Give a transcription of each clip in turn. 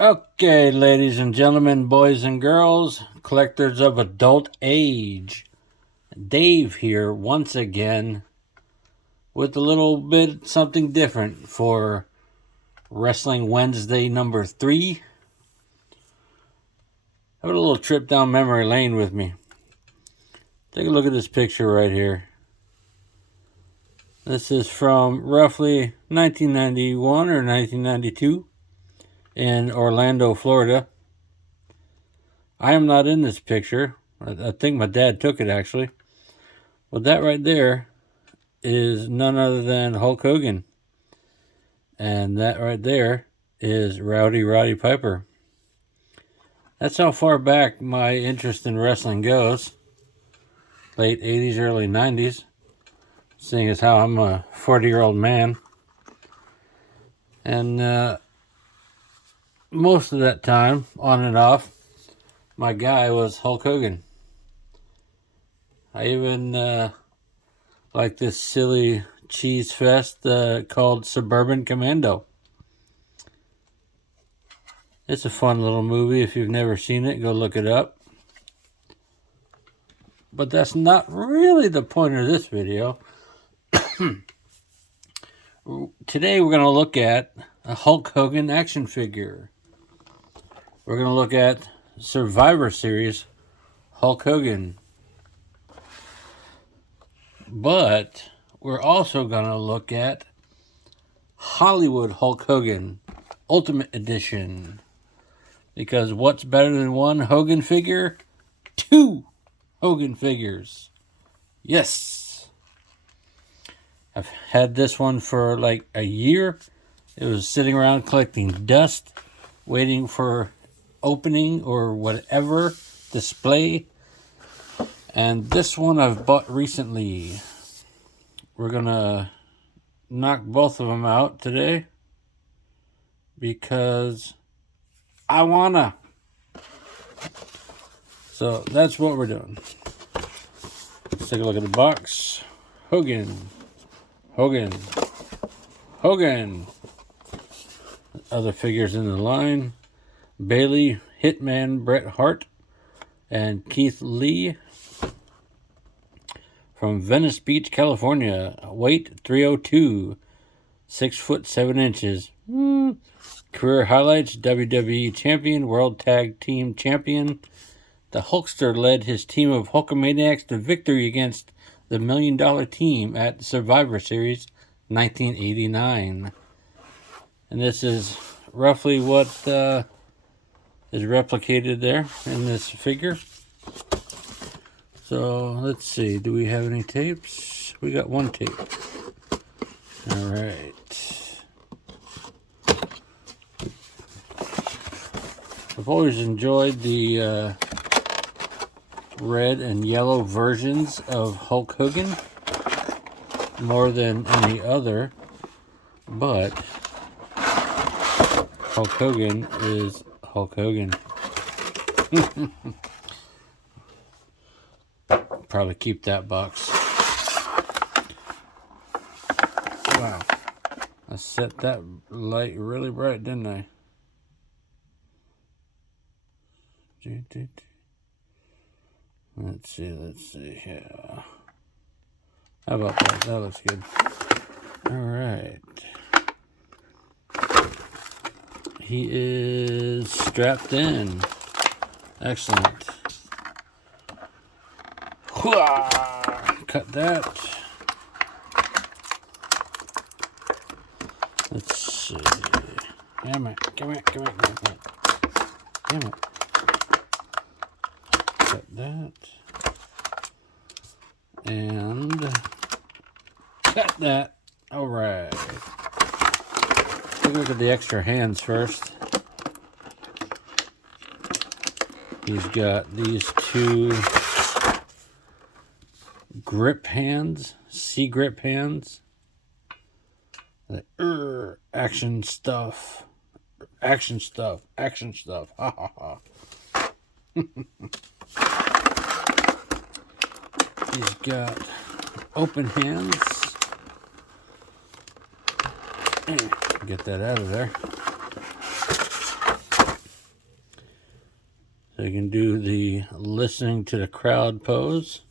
Okay, ladies and gentlemen, boys and girls, collectors of adult age, Dave here once again with a little bit something different for Wrestling Wednesday number 3. Have a little trip down memory lane with me. Take a look at this picture right here. This is from roughly 1991 or 1992 in Orlando, Florida. I am not in this picture. I think my dad took it, actually. Well, that right there is none other than Hulk Hogan. And that right there is Roddy Piper. That's how far back my interest in wrestling goes. Late 80s, early 90s. Seeing as how I'm a 40-year-old man. And most of that time, on and off, my guy was Hulk Hogan. I even like this silly cheese fest called Suburban Commando. It's a fun little movie. If you've never seen it, go look it up. But that's not really the point of this video. Today we're going to look at a Hulk Hogan action figure. We're going to look at Survivor Series Hulk Hogan. But we're also going to look at Hollywood Hulk Hogan Ultimate Edition. Because what's better than one Hogan figure? 2 Hogan figures. Yes. I've had this one for like a year. It was sitting around collecting dust, waiting for opening or whatever display. And this one I've bought recently. We're gonna knock both of them out today because I wanna. So that's what we're doing. Let's take a look at the box. Hogan. Other figures in the line. Bailey, Hitman, Bret Hart, and Keith Lee. From Venice Beach, California. Weight 302. 6 foot 7 inches. Career highlights: WWE Champion, World Tag Team Champion. The Hulkster led his team of Hulkamaniacs to victory against the $1 Million Team at Survivor Series 1989. And this is roughly what is replicated there in this figure. So let's see, do we have any tapes? We got one tape. All right. I've always enjoyed the red and yellow versions of Hulk Hogan more than any other, but Hulk Hogan is Hulk Hogan. Probably keep that box. Wow, I set that light really bright, didn't I? Let's see. Yeah. How about that? That looks good. All right. He is strapped in. Excellent. Cut that. Let's see. Damn it. Come here. Damn it. Cut that. And cut that. All right. Take a look at the extra hands first. He's got these 2 grip hands, C-grip hands. Action stuff. Ha ha ha. He's got open hands. Get that out of there. So you can do the listening to the crowd pose.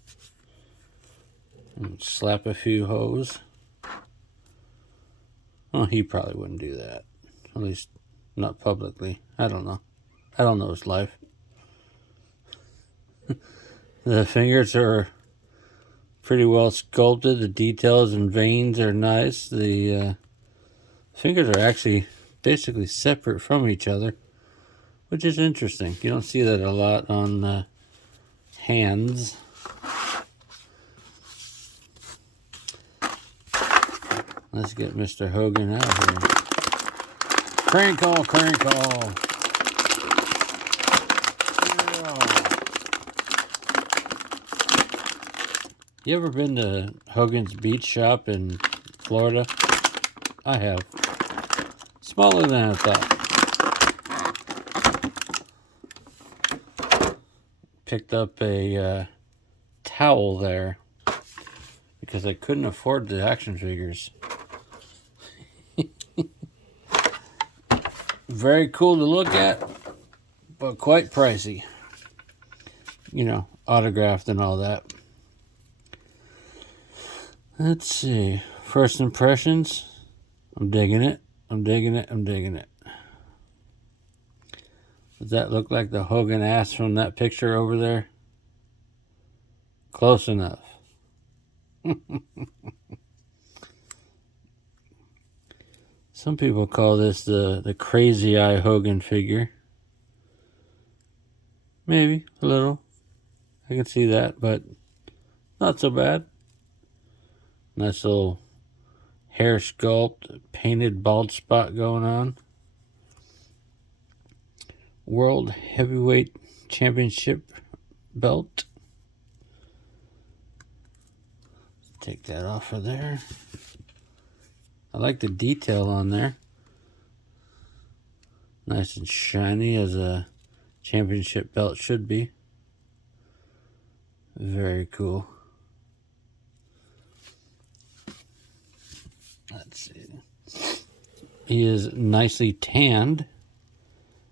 And slap a few hoes. Well, he probably wouldn't do that. At least not publicly. I don't know. I don't know his life. The fingers are pretty well sculpted. The details and veins are nice. The fingers are actually basically separate from each other, which is interesting. You don't see that a lot on hands. Let's get Mr. Hogan out here. Crinkle, crinkle. You ever been to Hogan's Beach Shop in Florida? I have. Smaller than I thought. Picked up a towel there because I couldn't afford the action figures. Very cool to look at, but quite pricey. You know, autographed and all that. Let's see. First impressions. I'm digging it. I'm digging it. I'm digging it. Does that look like the Hogan ass from that picture over there? Close enough. Some people call this the crazy eye Hogan figure. Maybe a little. I can see that, but not so bad. Nice little hair sculpt, painted bald spot going on. World Heavyweight Championship belt. Take that off of there. I like the detail on there. Nice and shiny as a championship belt should be. Very cool. Let's see. He is nicely tanned,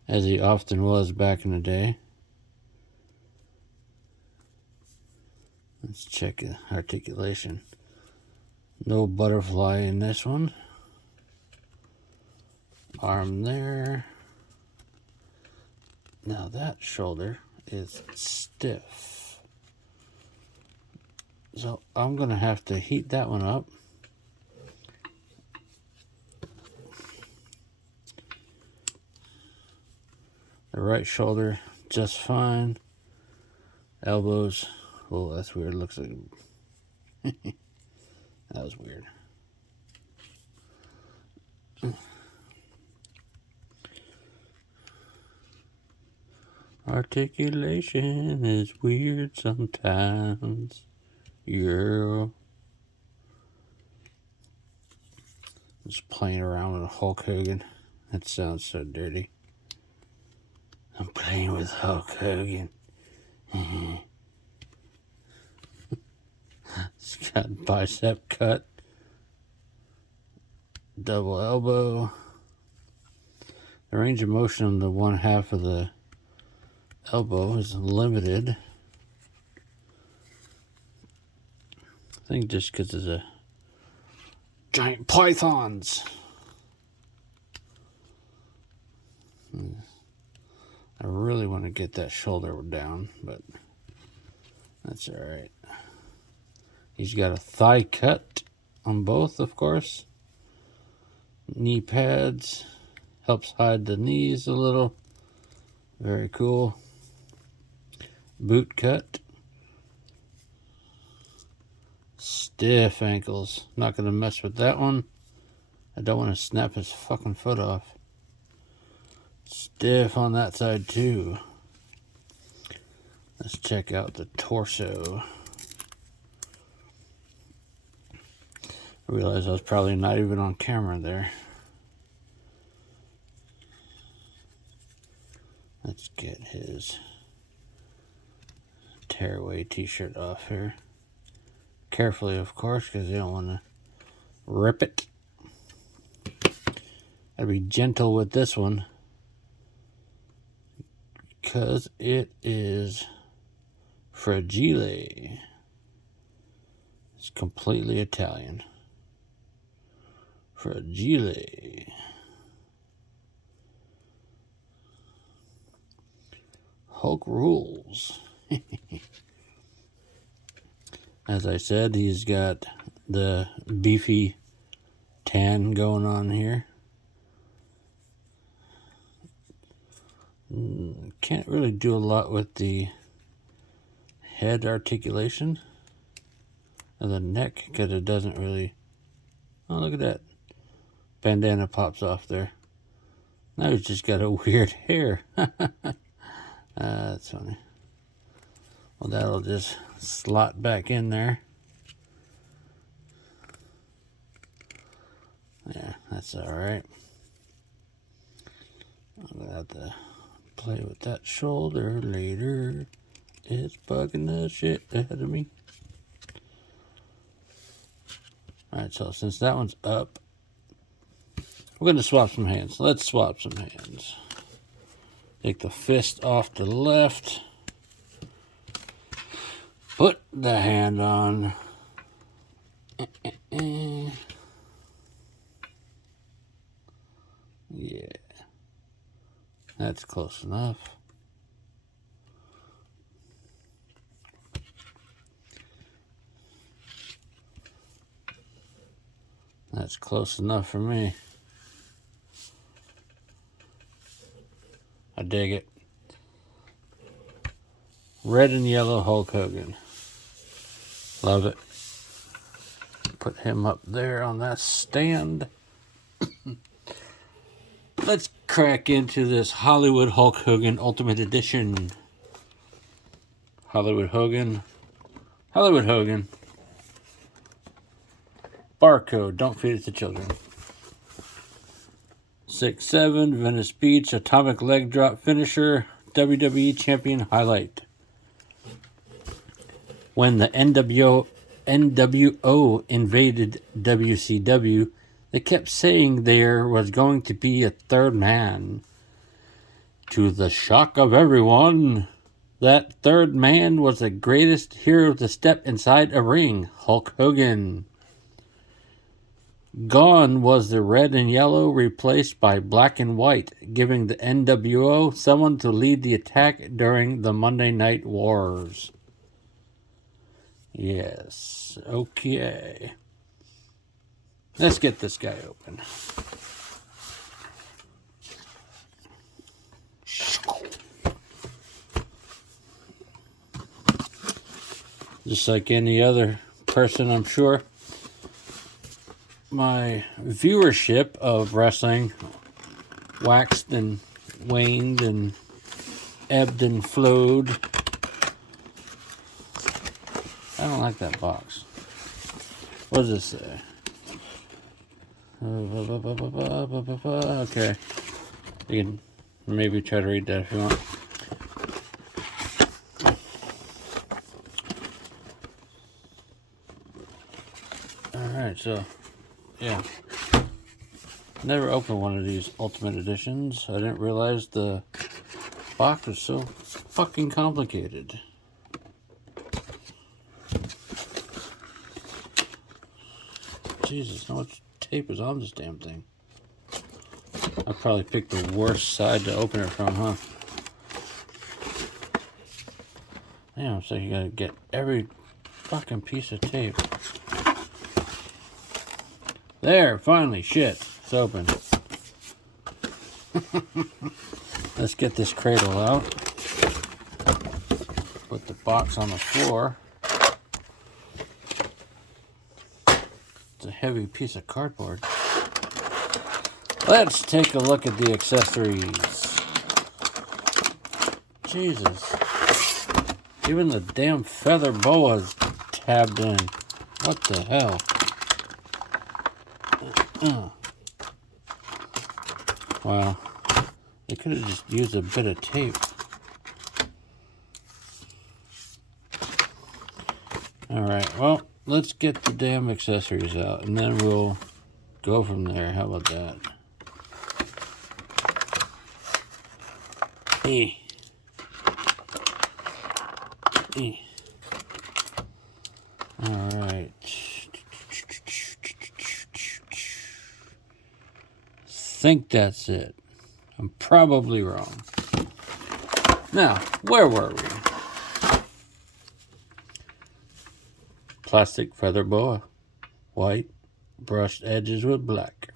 as he often was back in the day. Let's check articulation. No butterfly in this one. Arm there. Now that shoulder is stiff. So I'm going to have to heat that one up. The right shoulder, just fine. Elbows, oh, that's weird. Looks like that was weird. Articulation is weird sometimes. Yeah. Just playing around with Hulk Hogan. That sounds so dirty. I'm playing with Hulk Hogan. It's got bicep cut. Double elbow. The range of motion on the one half of the elbow is limited. I think just because it's a giant pythons. I really want to get that shoulder down, but that's all right. He's got a thigh cut on both, of course. Knee pads. Helps hide the knees a little. Very cool. Boot cut. Stiff ankles. Not going to mess with that one. I don't want to snap his fucking foot off. Stiff on that side too. Let's check out the torso. I realized I was probably not even on camera there. Let's get his tearaway t-shirt off here. Carefully, of course, because you don't want to rip it. Gotta be gentle with this one. because it is fragile. It's completely Italian. Fragile. Hulk rules. As I said, he's got the beefy tan going on here. Can't really do a lot with the head articulation of the neck because it doesn't really. Oh, look at that. Bandana pops off there. Now he's just got a weird hair. That's funny. Well, that'll just slot back in there. Yeah, that's alright. I'm going to have to play with that shoulder later. It's bugging the shit out of me. Alright, so since that one's up, we're going to swap some hands. Let's swap some hands. Take the fist off the left. Put the hand on. Yeah. That's close enough. That's close enough for me. I dig it. Red and yellow Hulk Hogan. Love it. Put him up there on that stand. Let's crack into this Hollywood Hulk Hogan Ultimate Edition. Hollywood Hogan. Hollywood Hogan. Barcode. Don't feed it to children. 6'7", Venice Beach, Atomic Leg Drop Finisher, WWE Champion Highlight. When the NWO invaded WCW, they kept saying there was going to be a third man. To the shock of everyone, that third man was the greatest hero to step inside a ring, Hulk Hogan. Gone was the red and yellow, replaced by black and white, giving the NWO someone to lead the attack during the Monday Night Wars. Yes, okay. Let's get this guy open. Just like any other person, I'm sure. My viewership of wrestling waxed and waned and ebbed and flowed. I don't like that box. What does this say? Okay. You can maybe try to read that if you want. Alright, so yeah. Never opened one of these Ultimate Editions. I didn't realize the box was so fucking complicated. Jesus, how much tape is on this damn thing? I probably picked the worst side to open it from, huh? Damn, so you gotta get every fucking piece of tape. There, finally, shit, it's open. Let's get this cradle out. Put the box on the floor. It's a heavy piece of cardboard. Let's take a look at the accessories. Jesus. Even the damn feather boa's tabbed in. What the hell? Wow. They could have just used a bit of tape. Alright, well, let's get the damn accessories out and then we'll go from there. How about that? Hey. Alright. Think that's it. I'm probably wrong. Now, where were we? Plastic feather boa. White. Brushed edges with black.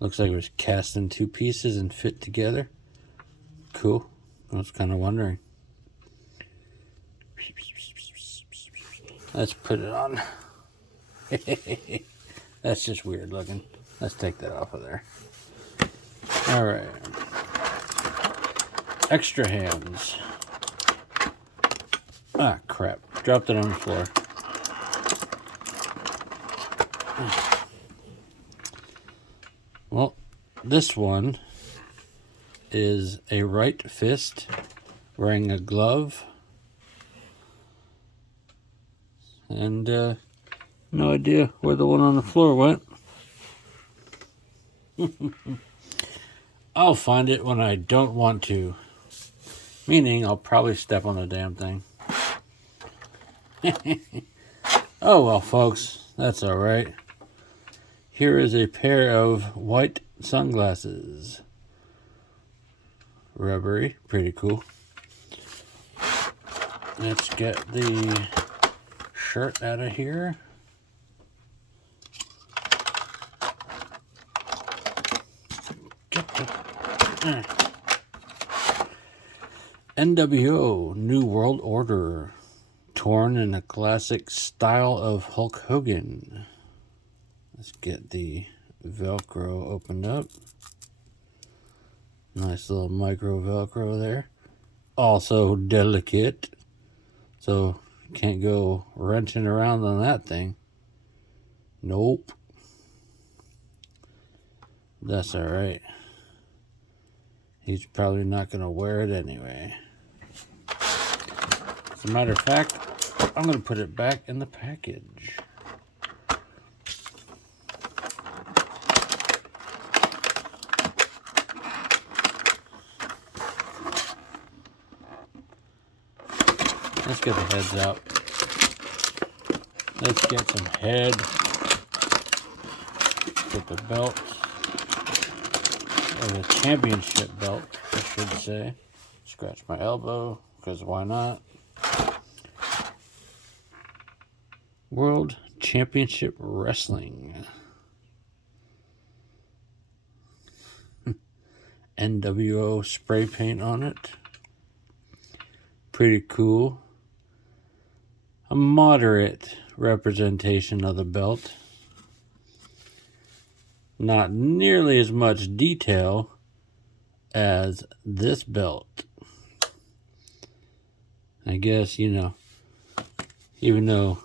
Looks like it was cast in two pieces and fit together. Cool. I was kind of wondering. Let's put it on. That's just weird looking. Let's take that off of there. Alright. Extra hands. Ah, crap. Dropped it on the floor. Well, this one is a right fist wearing a glove. And no idea where the one on the floor went. I'll find it when I don't want to. Meaning I'll probably step on the damn thing. Oh well, folks, that's alright. Here is a pair of white sunglasses. Rubbery, pretty cool. Let's get the shirt out of here. Get the NWO New World Order, torn in a classic style of Hulk Hogan. Let's get the Velcro opened up. Nice little micro Velcro there. Also delicate, so can't go wrenching around on that thing. Nope. That's alright. He's probably not going to wear it anyway. As a matter of fact, I'm going to put it back in the package. Let's get the heads out. Let's get some head. Get the belt. Or the championship belt, I should say. Scratch my elbow, because why not? World Championship Wrestling. NWO spray paint on it. Pretty cool. A moderate representation of the belt. Not nearly as much detail as this belt. I guess, you know, even though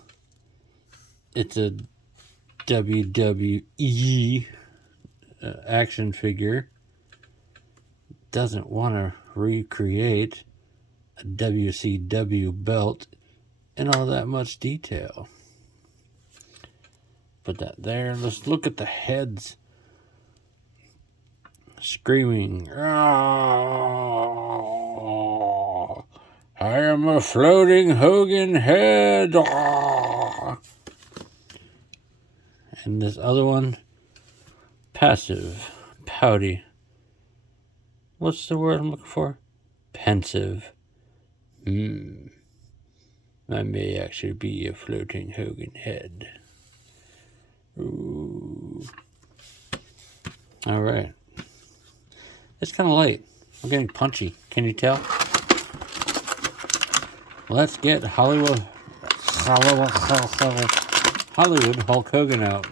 it's a WWE action figure, doesn't want to recreate a WCW belt in all that much detail. Put that there. Let's look at the heads. Screaming, "Ah, I am a floating Hogan head." Ah. And this other one, passive, pouty. What's the word I'm looking for? Pensive. I may actually be a floating Hogan head. Ooh. All right. It's kind of late. I'm getting punchy. Can you tell? Let's get Hollywood Hulk Hogan out.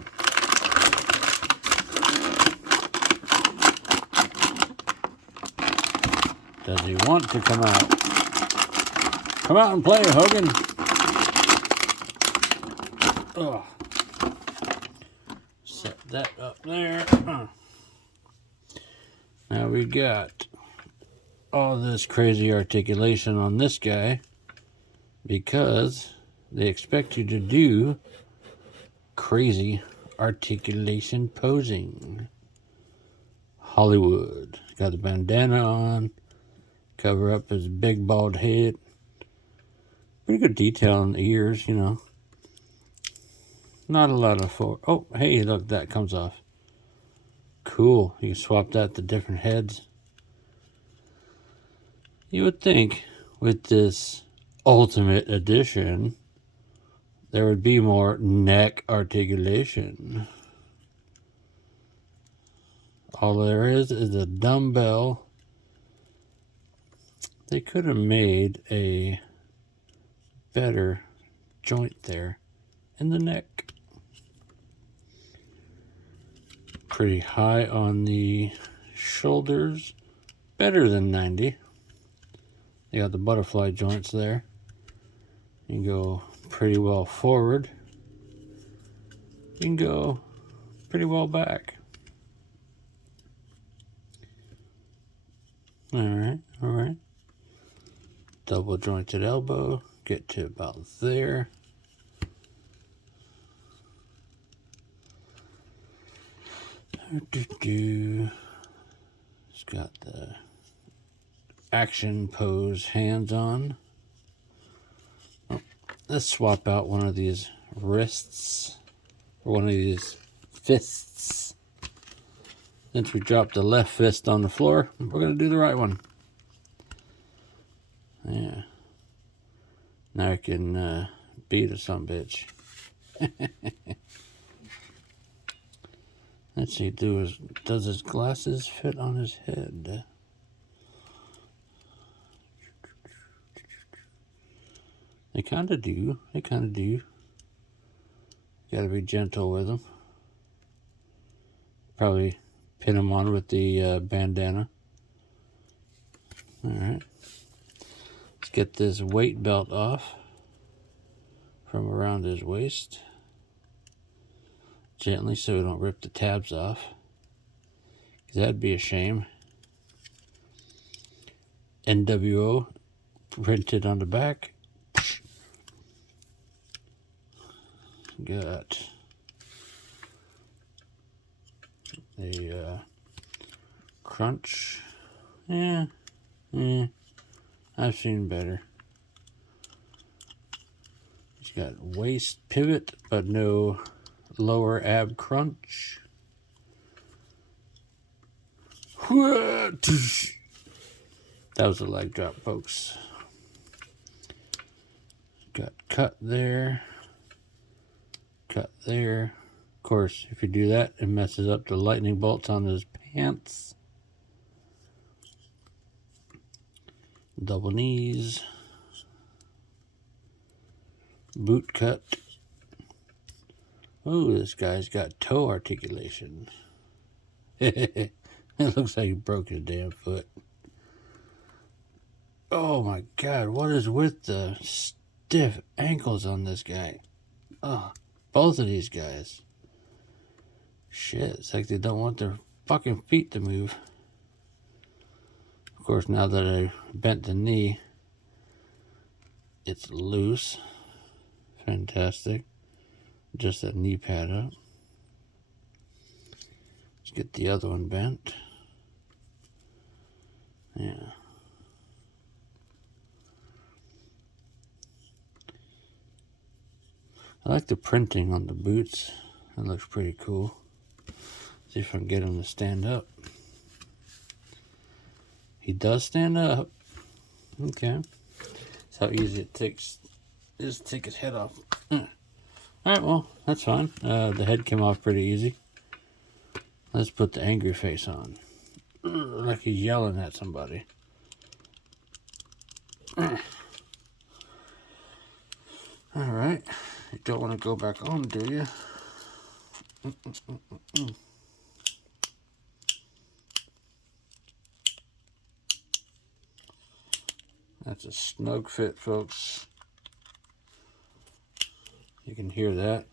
Does he want to come out? Come out and play, Hogan. Ugh. Set that up there. Now we got all this crazy articulation on this guy because they expect you to do crazy articulation posing. Hollywood. got the bandana on, cover up his big bald head. Pretty good detail on the ears, you know. Not a lot of oh, hey, look, that comes off. Cool. You can swap that to different heads. You would think with this Ultimate Edition, there would be more neck articulation. All there is a dumbbell. They could have made a better joint there in the neck. Pretty high on the shoulders. Better than 90. You got the butterfly joints there. You can go pretty well forward. You can go pretty well back. Alright, alright. Double jointed elbow. Get to about there. It's got the action pose hands on. Oh, let's swap out one of these wrists, or one of these fists. Since we dropped the left fist on the floor, we're going to do the right one. Yeah. Now I can beat a sumbitch. Let's see, does his glasses fit on his head? They kind of do. They kind of do. Gotta be gentle with them. Probably pin him on with the bandana. Alright. Let's get this weight belt off from around his waist. Gently so we don't rip the tabs off. Because that'd be a shame. NWO printed on the back. Got a crunch. Yeah, I've seen better. He's got waist pivot, but no lower ab crunch. That was a leg drop, folks. Got cut there. Cut there. Of course, if you do that, it messes up the lightning bolts on his pants. Double knees. Boot cut. Oh, this guy's got toe articulation. It looks like he broke his damn foot. Oh my God, what is with the stiff ankles on this guy? Oh, both of these guys. Shit, it's like they don't want their fucking feet to move. Of course, now that I bent the knee, it's loose. Fantastic. Just that knee pad up. Let's get the other one bent. Yeah. I like the printing on the boots. That looks pretty cool. See if I can get him to stand up. He does stand up. Okay. That's how easy it takes is to take his head off. Alright, well, that's fine. The head came off pretty easy. Let's put the angry face on. Like he's yelling at somebody. Alright. You don't want to go back on, do you? That's a snug fit, folks. You can hear that.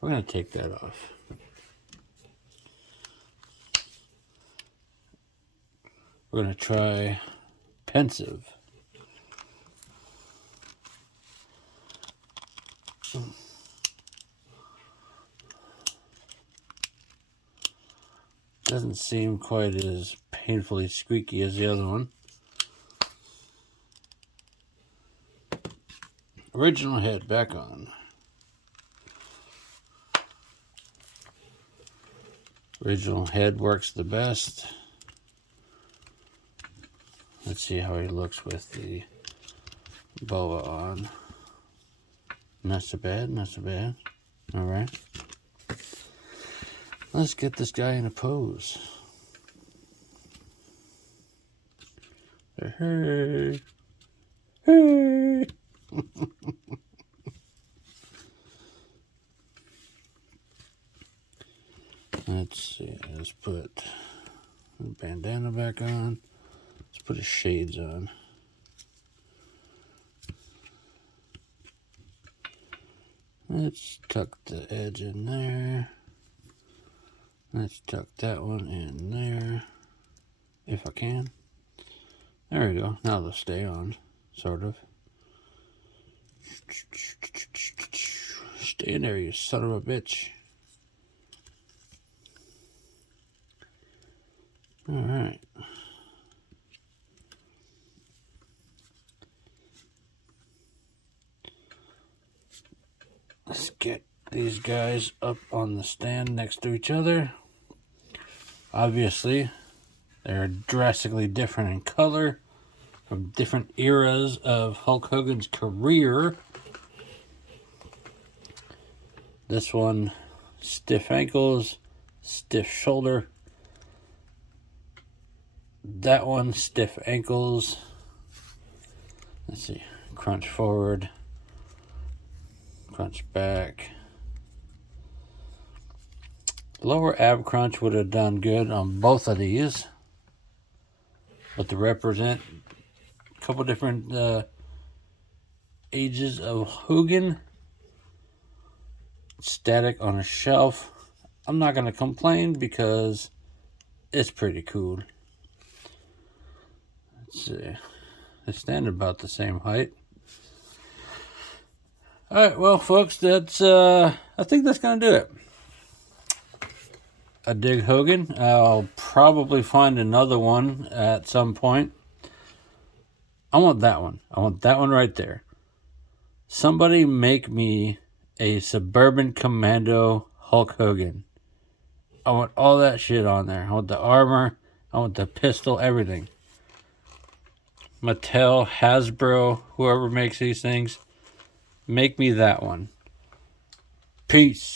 We're going to take that off. We're going to try pensive. doesn't seem quite as painfully squeaky as the other one. Original head back on. Original head works the best. Let's see how he looks with the boa on. Not so bad, not so bad. Alright. Let's get this guy in a pose. Hey. Hey. Let's see, let's put the bandana back on. Let's put his shades on. Let's tuck the edge in there. Let's tuck that one in there, if I can. There we go. Now they'll stay on, sort of. Stay in there, you son of a bitch. Alright. Let's get these guys up on the stand next to each other. Obviously, they're drastically different in color from different eras of Hulk Hogan's career. This one, stiff ankles, stiff shoulder. That one, stiff ankles. Let's see, crunch forward, crunch back. Lower ab crunch would have done good on both of these, but to represent a couple different ages of Hogan, static on a shelf, I'm not going to complain because it's pretty cool. Let's see, they stand about the same height. Alright, well folks, that's I think that's going to do it. I dig Hogan. I'll probably find another one at some point. I want that one. I want that one right there. Somebody make me a Suburban Commando Hulk Hogan. I want all that shit on there. I want the armor. I want the pistol, everything. Mattel, Hasbro, whoever makes these things, make me that one. Peace.